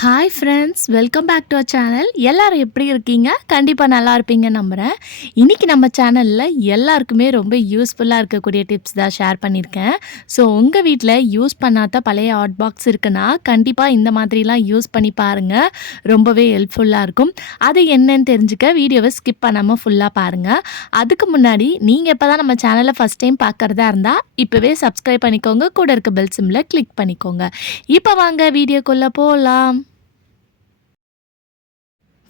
Hi friends, welcome back to our channel. எல்லாரும் எப்படி இருக்கீங்க? கண்டிப்பாக நல்லா இருப்பீங்கன்னு நம்புகிறேன். இன்றைக்கி நம்ம சேனலில் எல்லாருக்குமே ரொம்ப யூஸ்ஃபுல்லாக இருக்கக்கூடிய டிப்ஸ் தான் ஷேர் பண்ணியிருக்கேன். ஸோ உங்கள் வீட்டில் யூஸ் பண்ணாத பழைய ஹாட் பாக்ஸ் இருக்குன்னா கண்டிப்பாக இந்த மாதிரிலாம் யூஸ் பண்ணி பாருங்கள். ரொம்பவே ஹெல்ப்ஃபுல்லாக இருக்கும். அது என்னன்னு தெரிஞ்சுக்க வீடியோவை ஸ்கிப் பண்ணாமல் ஃபுல்லாக பாருங்கள். அதுக்கு முன்னாடி நீங்கள் இப்போ தான் நம்ம சேனலை ஃபஸ்ட் டைம் பார்க்குறதா இருந்தால் இப்போவே சப்ஸ்கிரைப் பண்ணிக்கோங்க. கூட இருக்க பெல் சிம்மில் கிளிக் பண்ணிக்கோங்க. இப்போ வாங்க வீடியோக்குள்ளே போகலாம்.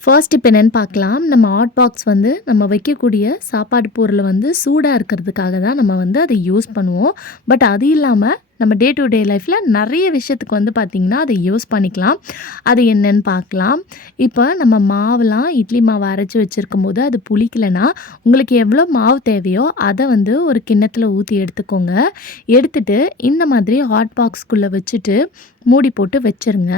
ஃபர்ஸ்ட் இப்போ என்னென்னு பார்க்கலாம். நம்ம ஹாட் பாக்ஸ் வந்து நம்ம வைக்கக்கூடிய சாப்பாடு பொருளை வந்து சூடாக இருக்கிறதுக்காக தான் நம்ம வந்து அதை யூஸ் பண்ணுவோம். பட் அது இல்லாமல் நம்ம டே டு டே லைஃப்பில் நிறைய விஷயத்துக்கு வந்து பார்த்திங்கன்னா அதை யூஸ் பண்ணிக்கலாம். அது என்னன்னு பார்க்கலாம். இப்போ நம்ம மாவுலாம் இட்லி மாவு அரைச்சி வச்சுருக்கும் போது அது புளிக்கலைன்னா உங்களுக்கு எவ்வளோ மாவு தேவையோ அதை வந்து ஒரு கிண்ணத்தில் ஊற்றி எடுத்துக்கோங்க. எடுத்துட்டு இந்த மாதிரி ஹாட் பாக்ஸ்குள்ளே வச்சுட்டு மூடி போட்டு வச்சுருங்க.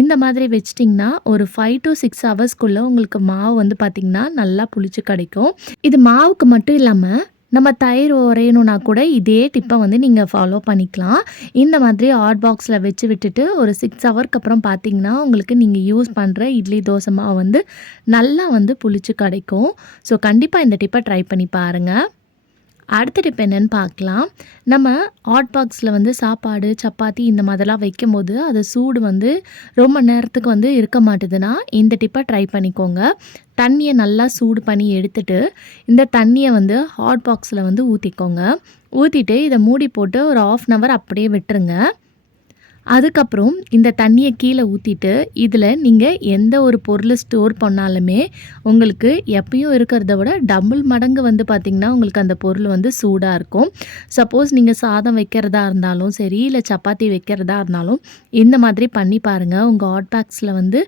இந்த மாதிரி வச்சிட்டிங்கன்னா ஒரு 5 to 6 ஹவர்ஸ்க்குள்ளே உங்களுக்கு மாவு வந்து பார்த்திங்கன்னா நல்லா புளிச்சு கிடைக்கும். இது மாவுக்கு மட்டும் இல்லாமல் நம்ம தயிர் உரையணுன்னா கூட இதே டிப்பை வந்து நீங்கள் ஃபாலோ பண்ணிக்கலாம். இந்த மாதிரி ஹாட் பாக்ஸில் வச்சு விட்டுட்டு ஒரு 6 ஹவருக்கு அப்புறம் பார்த்தீங்கன்னா உங்களுக்கு நீங்கள் யூஸ் பண்ணுற இட்லி தோசை மாவு வந்து நல்லா வந்து புளிச்சு கிடைக்கும். ஸோ கண்டிப்பாக இந்த டிப்பை ட்ரை பண்ணி பாருங்கள். அடுத்த டிப் என்னென்னு பார்க்கலாம். நம்ம ஹாட் பாக்ஸில் வந்து சாப்பாடு சப்பாத்தி இந்த மாதிரிலாம் வைக்கும்போது அது சூடு வந்து ரொம்ப நேரத்துக்கு வந்து இருக்க மாட்டுதுன்னா இந்த டிப்பை ட்ரை பண்ணிக்கோங்க. தண்ணியை நல்லா சூடு பண்ணி எடுத்துட்டு இந்த தண்ணியை வந்து ஹாட் பாக்ஸில் வந்து ஊற்றிக்கோங்க. ஊற்றிட்டு இதை மூடி போட்டு ஒரு 1/2 hour அப்படியே விட்டுருங்க. அதுக்கப்புறம் இந்த தண்ணியை கீழே ஊற்றிட்டு இதில் நீங்கள் எந்த ஒரு பொருள் ஸ்டோர் பண்ணாலுமே உங்களுக்கு எப்பயும் இருக்கிறத விட டபுள் மடங்கு வந்து பார்த்திங்கன்னா உங்களுக்கு அந்த பொருள் வந்து சூடாக இருக்கும். சப்போஸ் நீங்கள் சாதம் வைக்கிறதா இருந்தாலும் சரி, இல்லை சப்பாத்தி வைக்கிறதா இருந்தாலும் இந்த மாதிரி பண்ணி பாருங்கள். உங்கள் ஹாட் பாக்ஸில் வந்து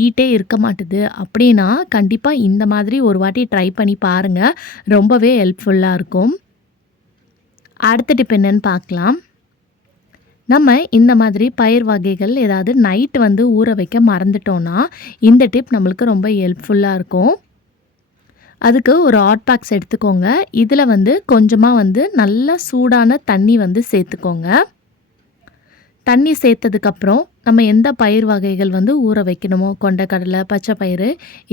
ஈட்டே இருக்க மாட்டுது அப்படின்னா கண்டிப்பாக இந்த மாதிரி ஒரு வாட்டி ட்ரை பண்ணி பாருங்கள். ரொம்பவே ஹெல்ப்ஃபுல்லாக இருக்கும். அடுத்த டிப் என்னன்னு பார்க்கலாம். நம்ம இந்த மாதிரி பயிர் வகைகள் ஏதாவது நைட்டு வந்து ஊற வைக்க மறந்துட்டோன்னா இந்த டிப் நம்மளுக்கு ரொம்ப ஹெல்ப்ஃபுல்லாக இருக்கும். அதுக்கு ஒரு ஹாட் பாக்ஸ் எடுத்துக்கோங்க. இதில் வந்து கொஞ்சமாக வந்து நல்லா சூடான தண்ணி வந்து சேர்த்துக்கோங்க. தண்ணி சேர்த்ததுக்கப்புறம் நம்ம எந்த பயிர் வகைகள் வந்து ஊற வைக்கணுமோ, கொண்டைக்கடலை, பச்சை பயிறு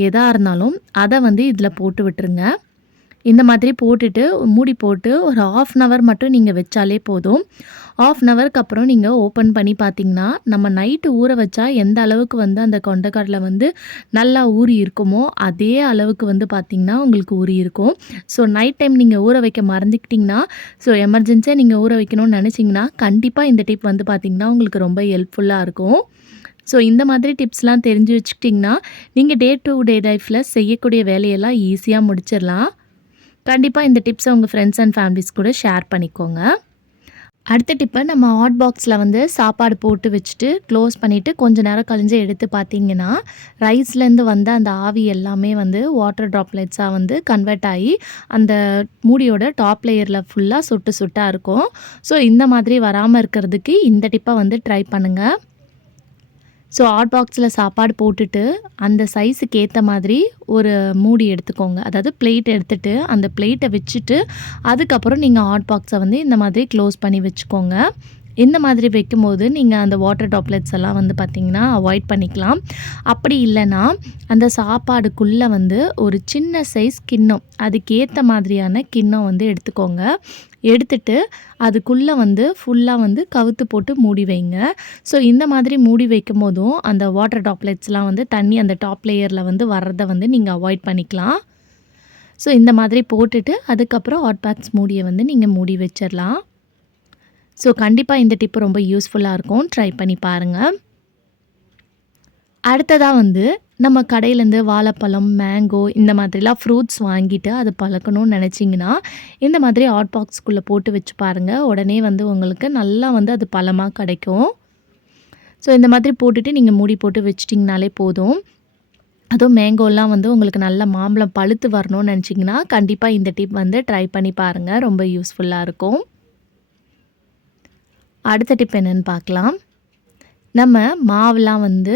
எதாக இருந்தாலும் அதை வந்து இதில் போட்டு விட்டுருங்க. இந்த மாதிரி போட்டுட்டு மூடி போட்டு ஒரு 1/2 hour மட்டும் நீங்கள் வச்சாலே போதும். 1/2 hourக்கு அப்புறம் நீங்கள் ஓப்பன் பண்ணி பார்த்தீங்கன்னா நம்ம நைட்டு ஊற வச்சா எந்த அளவுக்கு வந்து அந்த கொண்டைக்கடலை வந்து நல்லா ஊறி இருக்குமோ அதே அளவுக்கு வந்து பார்த்திங்கன்னா உங்களுக்கு ஊறி இருக்கும். ஸோ நைட் டைம் நீங்கள் ஊற வைக்க மறந்துக்கிட்டிங்கன்னா, ஸோ எமர்ஜென்சியாக நீங்கள் ஊற வைக்கணும்னு நினச்சிங்கன்னா கண்டிப்பாக இந்த டிப் வந்து பார்த்திங்கன்னா உங்களுக்கு ரொம்ப ஹெல்ப்ஃபுல்லாக இருக்கும். ஸோ இந்த மாதிரி டிப்ஸ்லாம் தெரிஞ்சு வச்சுக்கிட்டிங்கன்னா நீங்கள் டே டு டே லைஃப்பில் செய்யக்கூடிய வேலையெல்லாம் ஈஸியாக முடிச்சிடலாம். கண்டிப்பாக இந்த டிப்ஸை உங்கள் ஃப்ரெண்ட்ஸ் அண்ட் ஃபேமிலிஸ் கூட ஷேர் பண்ணிக்கோங்க. அடுத்த டிப்பை நம்ம ஹாட் பாக்ஸில் வந்து சாப்பாடு போட்டு வச்சுட்டு க்ளோஸ் பண்ணிவிட்டு கொஞ்சம் நேரம் கழிஞ்சு எடுத்து பார்த்தீங்கன்னா ரைஸ்லேருந்து வந்த அந்த ஆவி எல்லாமே வந்து வாட்டர் ட்ராப்லெட்ஸாக வந்து கன்வெர்ட் ஆகி அந்த மூடியோட டாப் லேயரில் ஃபுல்லாக சொட்டு சொட்டாக இருக்கும். ஸோ இந்த மாதிரி வராமல் இருக்கிறதுக்கு இந்த டிப்பை வந்து ட்ரை பண்ணுங்கள். ஸோ ஹாட் பாக்ஸில் சாப்பாடு போட்டுட்டு அந்த சைஸுக்கு ஏற்ற மாதிரி ஒரு மூடி எடுத்துக்கோங்க. அதாவது பிளேட் எடுத்துகிட்டு அந்த பிளேட்டை வச்சுட்டு அதுக்கப்புறம் நீங்கள் ஹாட் பாக்ஸை வந்து இந்த மாதிரி க்ளோஸ் பண்ணி வச்சுக்கோங்க. இந்த மாதிரி வைக்கும்போது நீங்கள் அந்த வாட்டர் ட்ராப்லெட்ஸ் எல்லாம் வந்து பார்த்திங்கன்னா அவாய்ட் பண்ணிக்கலாம். அப்படி இல்லைன்னா அந்த சாப்பாடுக்குள்ளே வந்து ஒரு சின்ன சைஸ் கிண்ணம், அதுக்கேற்ற மாதிரியான கிண்ணம் வந்து எடுத்துக்கோங்க. எடுத்துட்டு அதுக்குள்ளே வந்து ஃபுல்லாக வந்து கவுத்து போட்டு மூடி வைங்க. ஸோ இந்த மாதிரி மூடி வைக்கும் போதும் அந்த வாட்டர் ட்ராப்லெட்ஸ்லாம் வந்து தண்ணி அந்த டாப் லேயரில் வந்து வர்றதை வந்து நீங்கள் அவாய்ட் பண்ணிக்கலாம். ஸோ இந்த மாதிரி போட்டுட்டு அதுக்கப்புறம் ஹாட் பாக்ஸ் மூடியை வந்து நீங்கள் மூடி வச்சிடலாம். ஸோ கண்டிப்பாக இந்த டிப்பு ரொம்ப யூஸ்ஃபுல்லாக இருக்கும். ட்ரை பண்ணி பாருங்கள். அடுத்ததாக வந்து நம்ம கடையிலேருந்து வாழைப்பழம், மேங்கோ இந்த மாதிரிலாம் ஃப்ரூட்ஸ் வாங்கிட்டு அதை பழக்கணும்னு நினச்சிங்கன்னா இந்த மாதிரி ஹாட் பாக்ஸ்குள்ளே போட்டு வச்சு பாருங்கள். உடனே வந்து உங்களுக்கு நல்லா வந்து அது பழமாக கிடைக்கும். ஸோ இந்த மாதிரி போட்டுட்டு நீங்கள் மூடி போட்டு வச்சிட்டிங்கனாலே போதும். அதுவும் மேங்கோலாம் வந்து உங்களுக்கு நல்ல மாம்பழம் பழுத்து வரணும்னு நினச்சிங்கன்னா கண்டிப்பாக இந்த டிப் வந்து ட்ரை பண்ணி பாருங்கள். ரொம்ப யூஸ்ஃபுல்லாக இருக்கும். அடுத்த டிப் என்னென்னு பார்க்கலாம். நம்ம மாவுலாம் வந்து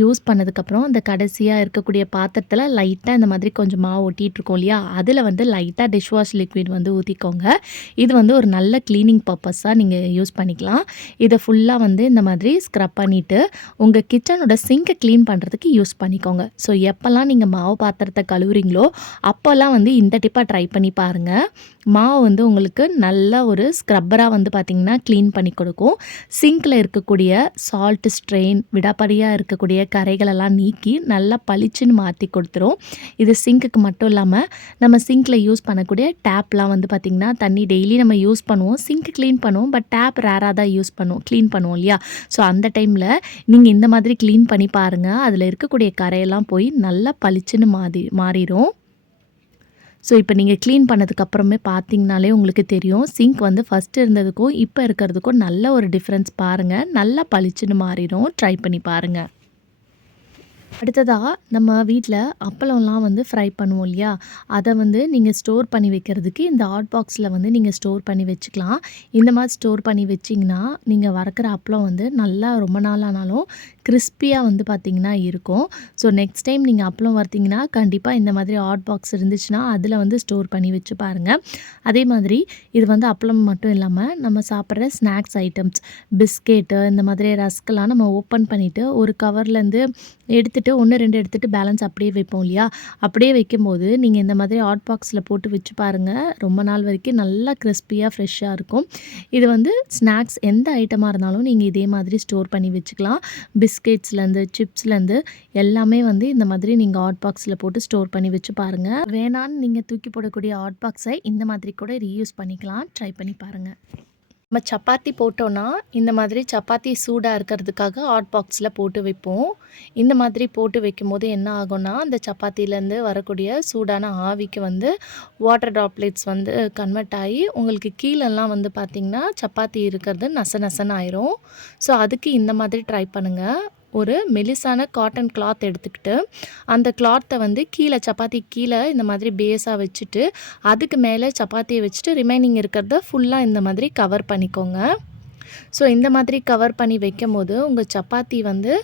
யூஸ் பண்ணதுக்கப்புறம் அந்த கடைசியாக இருக்கக்கூடிய பாத்திரத்தில் லைட்டாக இந்த மாதிரி கொஞ்சம் மாவு ஒட்டிகிட்ருக்கோம் இல்லையா, அதில் வந்து லைட்டாக டிஷ் வாஷ் லிக்விட் வந்து ஊற்றிக்கோங்க. இது வந்து ஒரு நல்ல க்ளீனிங் பர்பஸாக நீங்கள் யூஸ் பண்ணிக்கலாம். இதை ஃபுல்லாக வந்து இந்த மாதிரி ஸ்க்ரப் பண்ணிவிட்டு உங்கள் கிச்சனோட சிங்கை க்ளீன் பண்ணுறதுக்கு யூஸ் பண்ணிக்கோங்க. ஸோ எப்போல்லாம் நீங்கள் மாவு பாத்திரத்தை கழுவுறீங்களோ அப்போல்லாம் வந்து இந்த டிப்பாக ட்ரை பண்ணி பாருங்கள். மாவு வந்து உங்களுக்கு நல்ல ஒரு ஸ்க்ரப்பராக வந்து பார்த்திங்கன்னா க்ளீன் பண்ணி கொடுக்கும். சிங்கில் இருக்கக்கூடிய சால்ட் ஸ்ட்ரெயின், விடாப்படியாக இருக்கக்கூடிய கரைகளெல்லாம் நீக்கி நல்லா பளிச்சுன்னு மாற்றி கொடுத்துரும். இது சிங்க்குக்கு மட்டும் இல்லாமல் நம்ம சிங்கில் யூஸ் பண்ணக்கூடிய டேப்லாம் வந்து பார்த்திங்கன்னா தண்ணி டெய்லி நம்ம யூஸ் பண்ணுவோம், சிங்க் க்ளீன் பண்ணுவோம், பட் டேப் ரேராக தான் க்ளீன் பண்ணுவோம் இல்லையா. ஸோ அந்த டைமில் நீங்கள் இந்த மாதிரி க்ளீன் பண்ணி பாருங்கள். அதில் இருக்கக்கூடிய கரையெல்லாம் போய் நல்லா பளிச்சுன்னு மாறிடும். ஸோ இப்போ நீங்கள் க்ளீன் பண்ணதுக்கப்புறமே பார்த்தீங்கனாலே உங்களுக்கு தெரியும், சிங்க் வந்து ஃபஸ்ட்டு இருந்ததுக்கும் இப்போ இருக்கிறதுக்கும் நல்ல ஒரு டிஃப்ரென்ஸ் பாருங்கள். நல்லா பளிச்சுன்னு மாறிடும். ட்ரை பண்ணி பாருங்கள். அடுத்ததாக நம்ம வீட்டில் அப்பளம்லாம் வந்து ஃப்ரை பண்ணுவோம் இல்லையா, அதை வந்து நீங்கள் ஸ்டோர் பண்ணி வைக்கிறதுக்கு இந்த ஹாட் பாக்ஸில் வந்து நீங்கள் ஸ்டோர் பண்ணி வச்சுக்கலாம். இந்த மாதிரி ஸ்டோர் பண்ணி வச்சிங்கன்னா நீங்கள் வறுக்கிற அப்பளம் வந்து நல்லா ரொம்ப நாள் ஆனாலும் கிறிஸ்பியாக வந்து பார்த்திங்கன்னா இருக்கும். ஸோ நெக்ஸ்ட் டைம் நீங்கள் அப்பளம் வறுத்திங்கன்னா கண்டிப்பாக இந்த மாதிரி ஹாட் பாக்ஸ் இருந்துச்சுன்னா அதில் வந்து ஸ்டோர் பண்ணி வச்சு பாருங்கள். அதே மாதிரி இது வந்து அப்பளம் மட்டும் இல்லாமல் நம்ம சாப்பிட்ற ஸ்நாக்ஸ் ஐட்டம்ஸ், பிஸ்கெட்டு, இந்த மாதிரி ரஸ்க்கெல்லாம் நம்ம ஓப்பன் பண்ணிவிட்டு ஒரு கவர்லேருந்து எடுத்துகிட்டு 1, 2 எடுத்துகிட்டு பேலன்ஸ் அப்படியே வைப்போம் இல்லையா, அப்படியே வைக்கும்போது நீங்கள் இந்த மாதிரி ஹாட் பாக்ஸில் போட்டு வச்சு பாருங்கள். ரொம்ப நாள் வரைக்கும் நல்லா கிறிஸ்பியாக ஃப்ரெஷ்ஷாக இருக்கும். இது வந்து ஸ்நாக்ஸ் எந்த ஐட்டமாக இருந்தாலும் நீங்கள் இதே மாதிரி ஸ்டோர் பண்ணி வச்சுக்கலாம். பிஸ்கெட்ஸ்லேருந்து சிப்ஸ்லேருந்து எல்லாமே வந்து இந்த மாதிரி நீங்கள் ஹாட் பாக்ஸில் போட்டு ஸ்டோர் பண்ணி வச்சு பாருங்கள். வேணான்னு நீங்கள் தூக்கி போடக்கூடிய ஹாட் பாக்ஸை இந்த மாதிரி கூட ரீயூஸ் பண்ணிக்கலாம். ட்ரை பண்ணி பாருங்கள். நம்ம சப்பாத்தி போட்டோன்னா இந்த மாதிரி சப்பாத்தி சூடாக இருக்கிறதுக்காக ஹாட் பாக்ஸில் போட்டு வைப்போம். இந்த மாதிரி போட்டு வைக்கும்போது என்ன ஆகும்னா, அந்த சப்பாத்திலேருந்து வரக்கூடிய சூடான ஆவிக்கு வந்து வாட்டர் ட்ராப்லெட்ஸ் வந்து கன்வெர்ட் ஆகி உங்களுக்கு கீழெல்லாம் வந்து பார்த்திங்கன்னா சப்பாத்தி இருக்கிறது நச நசன்னு ஆயிரும். ஸோ அதுக்கு இந்த மாதிரி ட்ரை பண்ணுங்கள். ஒரு மெலிசான காட்டன் கிளாத் எடுத்துக்கிட்டு அந்த கிளாத்தை வந்து கீழே சப்பாத்தி கீழே இந்த மாதிரி பேஸாக வச்சுட்டு அதுக்கு மேலே சப்பாத்தியை வச்சுட்டு ரிமைனிங் இருக்கிறத ஃபுல்லாக இந்த மாதிரி கவர் பண்ணிக்கோங்க. ஸோ இந்த மாதிரி கவர் பண்ணி வைக்கும் போது உங்கள் சப்பாத்தி வந்து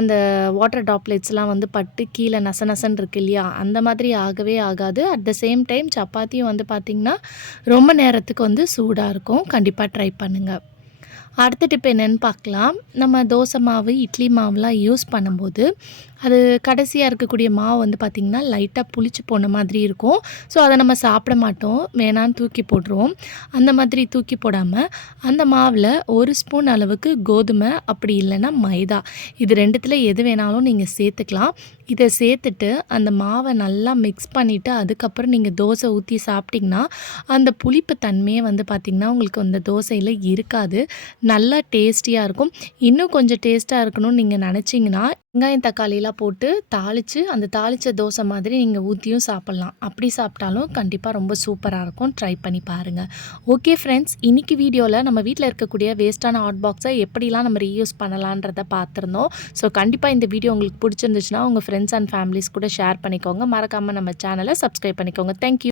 அந்த வாட்டர் ட்ராப்லெட்ஸ்லாம் வந்து பட்டு கீழே நச நசன்னு இருக்கு இல்லையா, அந்த மாதிரி ஆகவே ஆகாது. அட் த சேம் டைம் சப்பாத்தியும் வந்து பார்த்திங்கன்னா ரொம்ப நேரத்துக்கு வந்து சூடாக இருக்கும். கண்டிப்பாக ட்ரை பண்ணுங்கள். அடுத்த டிப் என்னென்னு பார்க்கலாம். நம்ம தோசை மாவு, இட்லி மாவுலாம் யூஸ் பண்ணும்போது அது கடைசியாக இருக்கக்கூடிய மாவு வந்து பார்த்திங்கன்னா லைட்டாக புளிச்சு போன மாதிரி இருக்கும். ஸோ அதை நம்ம சாப்பிட மாட்டோம், வேணான்னு தூக்கி போட்டுருவோம். அந்த மாதிரி தூக்கி போடாமல் அந்த மாவில் 1 ஸ்பூன் அளவுக்கு கோதுமை, அப்படி இல்லைன்னா மைதா, இது 2த்தில் எது வேணாலும் நீங்கள் சேர்த்துக்கலாம். இதை சேர்த்துட்டு அந்த மாவை நல்லா மிக்ஸ் பண்ணிவிட்டு அதுக்கப்புறம் நீங்கள் தோசை ஊற்றி சாப்பிட்டிங்கன்னா அந்த புளிப்பு தன்மையே வந்து பார்த்திங்கன்னா உங்களுக்கு அந்த தோசையில் இருக்காது. நல்லா டேஸ்டியாக இருக்கும். இன்னும் கொஞ்சம் டேஸ்ட்டாக இருக்கணும்னு நீங்கள் நினச்சிங்கன்னா வெங்காயம் தக்காளிலாம் போட்டு தாளித்து அந்த தாளித்த தோசை மாதிரி நீங்கள் ஊற்றியும் சாப்பிட்லாம். அப்படி சாப்பிட்டாலும் கண்டிப்பாக ரொம்ப சூப்பராக இருக்கும். ட்ரை பண்ணி பாருங்கள். ஓகே ஃப்ரெண்ட்ஸ், இன்றைக்கி வீடியோவில் நம்ம வீட்டில் இருக்கக்கூடிய வேஸ்ட்டான ஹாட் பாக்ஸை எப்படிலாம் நம்ம ரீயூஸ் பண்ணலான்றதை பார்த்துருந்தோம். ஸோ கண்டிப்பாக இந்த வீடியோ உங்களுக்கு பிடிச்சிருந்துச்சுன்னா உங்கள் ஃப்ரெண்ட்ஸ் அண்ட் ஃபேமிலிஸ் கூட ஷேர் பண்ணிக்கோங்க. மறக்காமல் நம்ம சேனலை சப்ஸ்கிரைப் பண்ணிக்கோங்க. தேங்க்யூ.